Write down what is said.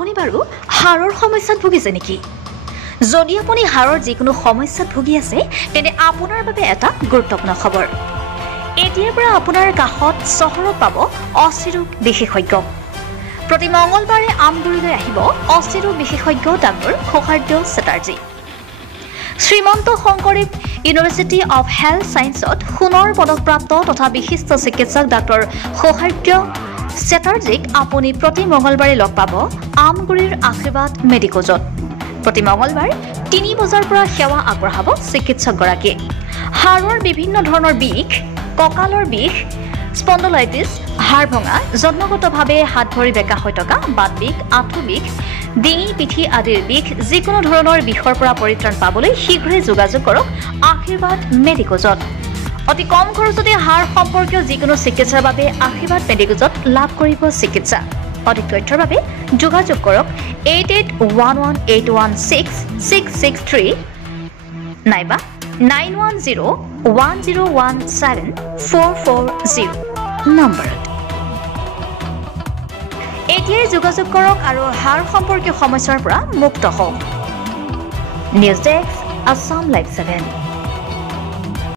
আপুনি বাৰু হাড়ৰ সমস্যাত ভুগিছে নেকি যদি আপুনি হাড়ৰ যিকোনো সমস্যাত ভুগি আছে তেন্তে আপোনাৰ বাবে এটা গুৰুত্বপূৰ্ণ খবৰ এতিয়াৰ পৰা আপোনাৰ কাষত চহৰত পাব অস্থিৰোগ বিশেষজ্ঞ প্ৰতি মঙ্গলবাৰে আমগুৰিলৈ আহিব অস্থিৰোগ বিশেষজ্ঞ doctor Souhardya Chatterjee Srimanta Sankardev University of Health সায়েন্সত সোণৰ পদকপ্ৰাপ্ত তথা বিশিষ্ট চিকিৎসক ডাক্তৰ সৌহাৰ্দ্য চেটাৰ্জীক আপুনি প্ৰতি মঙ্গলবাৰে লগ পাব আমগুৰিৰ আশীৰ্বাদ মেডিকোজত প্ৰতি মঙ্গলবাৰ ৩ বজাৰ পৰা সেৱা আগবঢ়াব চিকিৎসকগৰাকীয়ে হাড়ৰ বিভিন্ন ধৰণৰ বিষ কঁকালৰ বিষ স্পন্ডলাইটিছ হাড় ভঙা জন্মগতভাৱে হাত ভৰি বেকা হৈ থকা বাত বিষ আঁঠু বিষ ডিঙি পিঠি আদিৰ বিষ যিকোনো ধৰণৰ বিষৰ পৰা পৰিত্ৰাণ পাবলৈ শীঘ্ৰেই যোগাযোগ কৰক আশীৰ্বাদ মেডিকোজত অতি কম খৰচতে হাড় সম্পৰ্কীয় যিকোনো চিকিৎসাৰ বাবে আশীৰ্বাদ মেডিকোজত লাভ কৰিব চিকিৎসা অধিক তথ্যৰ বাবে যোগাযোগ কৰক 8811816663 নাইবা 9101017440 নম্বৰত এতিয়াই যোগাযোগ কৰক আৰু হাড় সম্পৰ্কীয় সমস্যাৰ পৰা মুক্ত হওক নিউজ ডেস্ক আসাম লাইভ 7